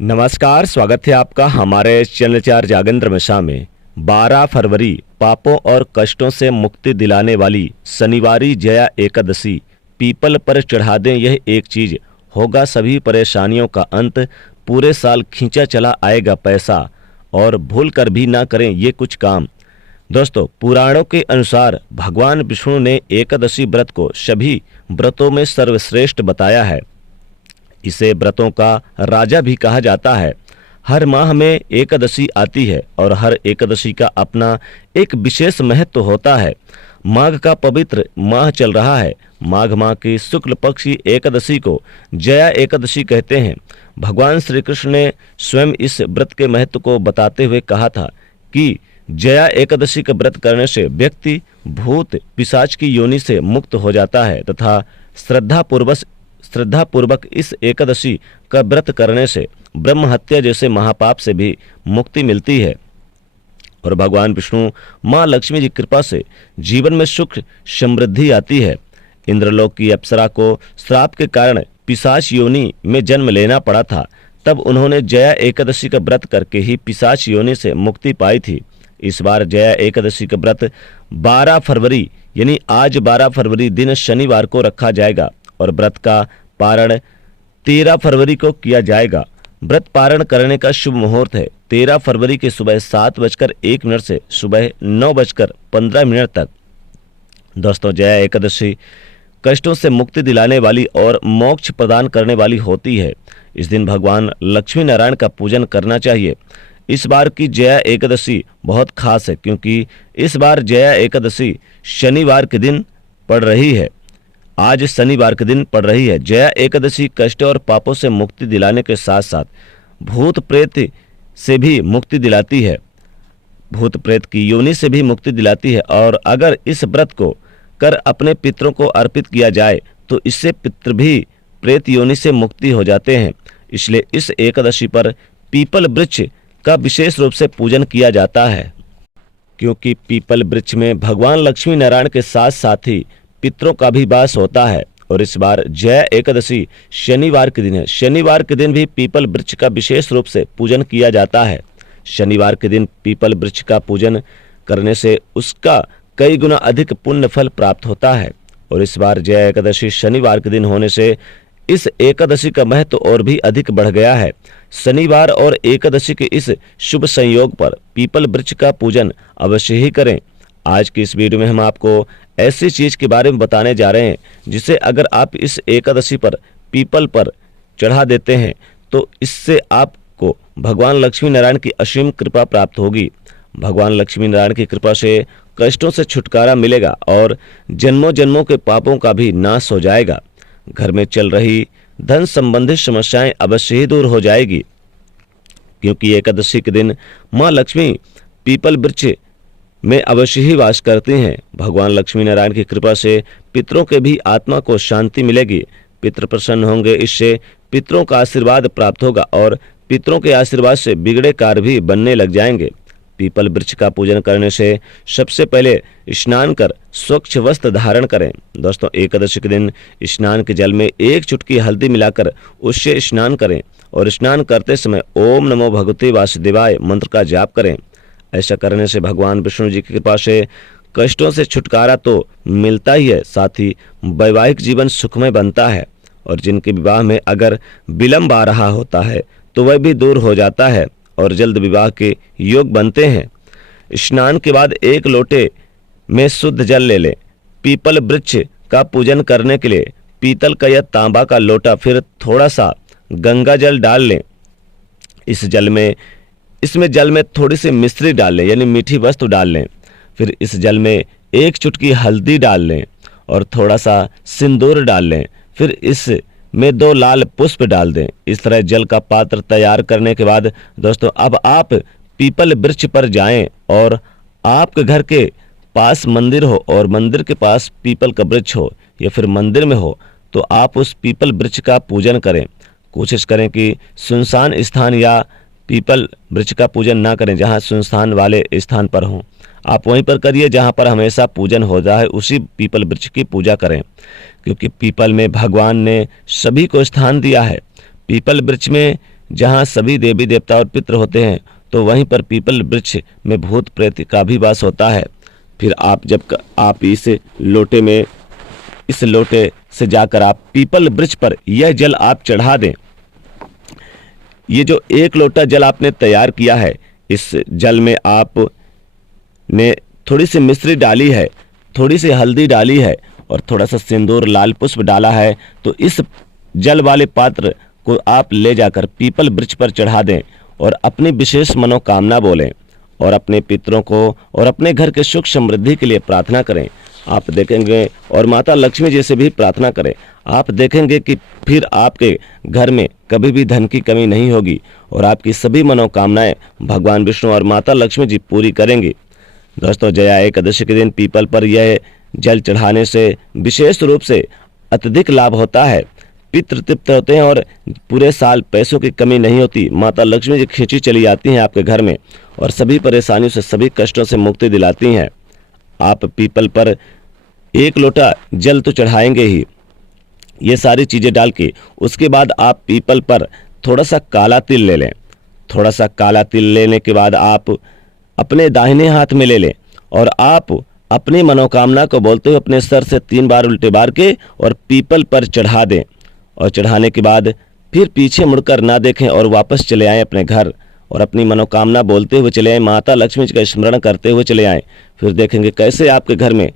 नमस्कार, स्वागत है आपका हमारे चैनल चार जागेंद्र मिश्रा में। 12 फरवरी पापों और कष्टों से मुक्ति दिलाने वाली शनिवारी जया एकादशी। पीपल पर चढ़ा दें यह एक चीज, होगा सभी परेशानियों का अंत। पूरे साल खींचा चला आएगा पैसा, और भूल कर भी ना करें ये कुछ काम। दोस्तों, पुराणों के अनुसार भगवान विष्णु ने एकादशी व्रत को सभी व्रतों में सर्वश्रेष्ठ बताया है। इसे व्रतों का राजा भी कहा जाता है। हर माह में एकादशी आती है और हर एकादशी का अपना एक विशेष महत्व होता है। माघ का पवित्र माह चल रहा है। माघ माह की शुक्ल पक्षी एकादशी को जया एकादशी कहते हैं। भगवान श्री कृष्ण ने स्वयं इस व्रत के महत्व को बताते हुए कहा था कि जया एकादशी का व्रत करने से व्यक्ति भूत पिशाच की योनि से मुक्त हो जाता है तथा श्रद्धापूर्वक इस एकादशी का व्रत करने से ब्रह्म हत्या जैसे महापाप से भी मुक्ति मिलती है। और भगवान विष्णु माँ लक्ष्मी की कृपा से जीवन में सुख समृद्धि आती है। इंद्रलोक की अप्सरा को श्राप के कारण पिशाच योनि में जन्म लेना पड़ा था। तब उन्होंने जया एकादशी का व्रत करके ही पिशाच योनि से मुक्ति पाई थी। इस बार जया एकादशी का व्रत 12 फरवरी यानी आज 12 फरवरी दिन शनिवार को रखा जाएगा और व्रत का पारण 13 फरवरी को किया जाएगा। व्रत पारण करने का शुभ मुहूर्त है 13 फरवरी के सुबह 7:01 से सुबह 9:15 तक। दोस्तों, जया एकादशी कष्टों से मुक्ति दिलाने वाली और मोक्ष प्रदान करने वाली होती है। इस दिन भगवान लक्ष्मी नारायण का पूजन करना चाहिए। इस बार की जया एकादशी बहुत खास है क्योंकि इस बार जया एकादशी शनिवार के दिन पड़ रही है। आज शनिवार के दिन पड़ रही है। जया एकादशी कष्ट और पापों से मुक्ति दिलाने के साथ साथ भूत प्रेत से भी मुक्ति दिलाती है। भूत प्रेत की योनि से भी मुक्ति दिलाती है। और अगर इस व्रत को कर अपने पितरों को अर्पित किया जाए तो इससे पितृ भी प्रेत योनि से मुक्ति हो जाते हैं। इसलिए इस एकादशी पर पीपल वृक्ष का विशेष रूप से पूजन किया जाता है, क्योंकि पीपल वृक्ष में भगवान लक्ष्मी नारायण के साथ साथ ही पितरों का भी वास होता है। और इस बार जया एकादशी शनिवार के दिन है। शनिवार के दिन भी पीपल वृक्ष का विशेष रूप से पूजन किया जाता है। शनिवार के दिन पीपल वृक्ष का पूजन करने से उसका कई गुना अधिक पुण्य फल प्राप्त होता है। और इस बार जया एकादशी शनिवार के दिन होने से इस एकादशी का महत्व और भी अधिक बढ़ गया है। शनिवार और एकादशी के इस शुभ संयोग पर पीपल वृक्ष का पूजन अवश्य ही करें। आज की इस वीडियो में हम आपको ऐसी चीज के बारे में बताने जा रहे हैं जिसे अगर आप इस एकादशी पर पीपल पर चढ़ा देते हैं तो इससे आपको भगवान लक्ष्मी नारायण की असीम कृपा प्राप्त होगी। भगवान लक्ष्मी नारायण की कृपा से कष्टों से छुटकारा मिलेगा और जन्मों जन्मों के पापों का भी नाश हो जाएगा। घर में चल रही धन संबंधित समस्याएं अवश्य ही दूर हो जाएगी, क्योंकि एकादशी के दिन माँ लक्ष्मी पीपल वृक्ष में अवश्य ही वास करती हैं। भगवान लक्ष्मी नारायण की कृपा से पितरों के भी आत्मा को शांति मिलेगी। पितृ प्रसन्न होंगे, इससे पितरों का आशीर्वाद प्राप्त होगा और पितरों के आशीर्वाद से बिगड़े कार्य भी बनने लग जाएंगे। पीपल वृक्ष का पूजन करने से सबसे पहले स्नान कर स्वच्छ वस्त्र धारण करें। दोस्तों, एकादशी के दिन स्नान के जल में एक चुटकी हल्दी मिलाकर उससे स्नान करें और स्नान करते समय ओम नमो भगवते वासुदेवाय मंत्र का जाप करें। ऐसा करने से भगवान विष्णु जी की कृपा से कष्टों से छुटकारा तो मिलता ही है, साथ ही वैवाहिक जीवन सुखमय बनता है। और जिनके विवाह में अगर विलंब आ रहा होता है तो वह भी दूर हो जाता है और जल्द विवाह के योग बनते हैं। स्नान के बाद एक लोटे में शुद्ध जल ले लें। पीपल वृक्ष का पूजन करने के लिए पीतल का या तांबा का लोटा, फिर थोड़ा सा गंगा जल डाल लें। इसमें जल में थोड़ी सी मिश्री डाल लें, यानी मीठी वस्तु डाल लें। फिर इस जल में एक चुटकी हल्दी डाल लें और थोड़ा सा सिंदूर डाल लें। फिर इसमें 2 लाल पुष्प डाल दें। इस तरह जल का पात्र तैयार करने के बाद दोस्तों, अब आप पीपल वृक्ष पर जाएं और आपके घर के पास मंदिर हो और मंदिर के पास पीपल का वृक्ष हो या फिर मंदिर में हो तो आप उस पीपल वृक्ष का पूजन करें। कोशिश करें कि सुनसान स्थान या पीपल वृक्ष का पूजन ना करें जहां सुनसान वाले स्थान पर हों। आप वहीं पर करिए जहां पर हमेशा पूजन हो रहा है, उसी पीपल वृक्ष की पूजा करें, क्योंकि पीपल में भगवान ने सभी को स्थान दिया है। पीपल वृक्ष में जहाँ सभी देवी देवता और पितृ होते हैं तो वहीं पर पीपल वृक्ष में भूत प्रेत का भी वास होता है। फिर आप इस लोटे से जाकर आप पीपल वृक्ष पर यह जल आप चढ़ा दें। ये जो 1 लोटा जल आपने तैयार किया है, इस जल में आपने थोड़ी सी मिश्री डाली है, थोड़ी सी हल्दी डाली है और थोड़ा सा सिंदूर लाल पुष्प डाला है। तो इस जल वाले पात्र को आप ले जाकर पीपल वृक्ष पर चढ़ा दें और अपनी विशेष मनोकामना बोलें और अपने पितरों को और अपने घर के सुख समृद्धि के लिए प्रार्थना करें। आप देखेंगे, और माता लक्ष्मी जी से भी प्रार्थना करें, आप देखेंगे कि फिर आपके घर में कभी भी धन की कमी नहीं होगी और आपकी सभी मनोकामनाएं भगवान विष्णु और माता लक्ष्मी जी पूरी करेंगी। दोस्तों, जया एकादशी के दिन पीपल पर यह जल चढ़ाने से विशेष रूप से अत्यधिक लाभ होता है। पितृ तृप्त होते हैं और पूरे साल पैसों की कमी नहीं होती। माता लक्ष्मी जी खींची चली आती हैं आपके घर में और सभी परेशानियों से, सभी कष्टों से मुक्ति दिलाती हैं। आप पीपल पर 1 लोटा जल तो चढ़ाएंगे ही, ये सारी चीज़ें डाल के उसके बाद आप पीपल पर थोड़ा सा काला तिल ले लें। थोड़ा सा काला तिल लेने के बाद आप अपने दाहिने हाथ में ले लें और आप अपनी मनोकामना को बोलते हुए अपने सर से 3 बार उल्टे बार के और पीपल पर चढ़ा दें। और चढ़ाने के बाद फिर पीछे मुड़कर ना देखें और वापस चले आएँ अपने घर और अपनी मनोकामना बोलते हुए चले आएँ, माता लक्ष्मी जी का स्मरण करते हुए चले आएँ। फिर देखेंगे कैसे आपके घर में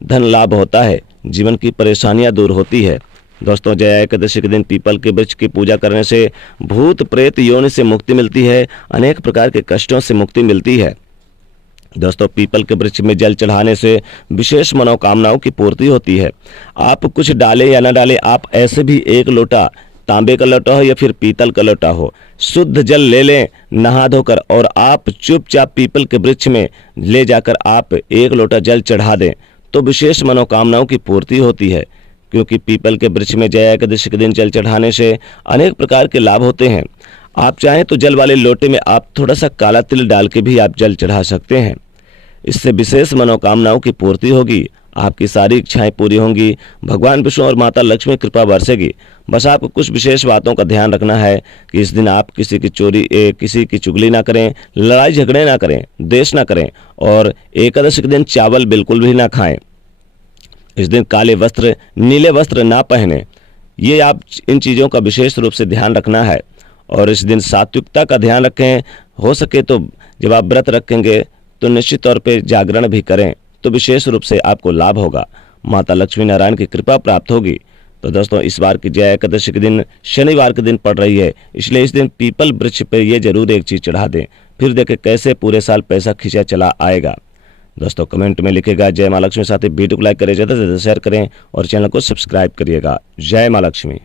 धन लाभ होता है, जीवन की परेशानियां दूर होती है। दोस्तों, जया एकादशी के दिन पीपल के वृक्ष की पूजा करने से भूत प्रेत योनि से मुक्ति मिलती है, अनेक प्रकार के कष्टों से मुक्ति मिलती है। दोस्तों, पीपल के वृक्ष में जल चढ़ाने से विशेष मनोकामनाओं की पूर्ति होती है। आप कुछ डालें या न डालें, आप ऐसे भी 1 लोटा, तांबे का लोटा हो या फिर पीतल का लोटा हो, शुद्ध जल ले लें नहा धोकर और आप चुपचाप पीपल के वृक्ष में ले जाकर आप 1 लोटा जल चढ़ा दें तो विशेष मनोकामनाओं की पूर्ति होती है। क्योंकि पीपल के वृक्ष में जया एकादशी के दिन जल चढ़ाने से अनेक प्रकार के लाभ होते हैं। आप चाहें तो जल वाले लोटे में आप थोड़ा सा काला तिल डाल के भी आप जल चढ़ा सकते हैं। इससे विशेष मनोकामनाओं की पूर्ति होगी, आपकी सारी इच्छाएं पूरी होंगी, भगवान विष्णु और माता लक्ष्मी कृपा बरसेगी। बस आपको कुछ विशेष बातों का ध्यान रखना है कि इस दिन आप किसी की चुगली ना करें, लड़ाई झगड़े ना करें, द्वेष ना करें और एकादशी के दिन चावल बिल्कुल भी ना खाएं। इस दिन काले वस्त्र, नीले वस्त्र ना पहने। ये आप इन चीज़ों का विशेष रूप से ध्यान रखना है। और इस दिन सात्विकता का ध्यान रखें। हो सके तो जब आप व्रत रखेंगे तो निश्चित तौर पे जागरण भी करें तो विशेष रूप से आपको लाभ होगा, माता लक्ष्मी नारायण की कृपा प्राप्त होगी। तो दोस्तों, इस बार की जया एकादशी के दिन शनिवार के दिन पड़ रही है, इसलिए इस दिन पीपल वृक्ष पर ये जरूर एक चीज़ चढ़ा दें, फिर देखें कैसे पूरे साल पैसा खींचा चला आएगा। दोस्तों, कमेंट में लिखेगा जय माँ लक्ष्मी, साथ ही वीडियो को लाइक करें, ज़्यादा से ज़्यादा शेयर करें और चैनल को सब्सक्राइब करिएगा। जय माँ लक्ष्मी।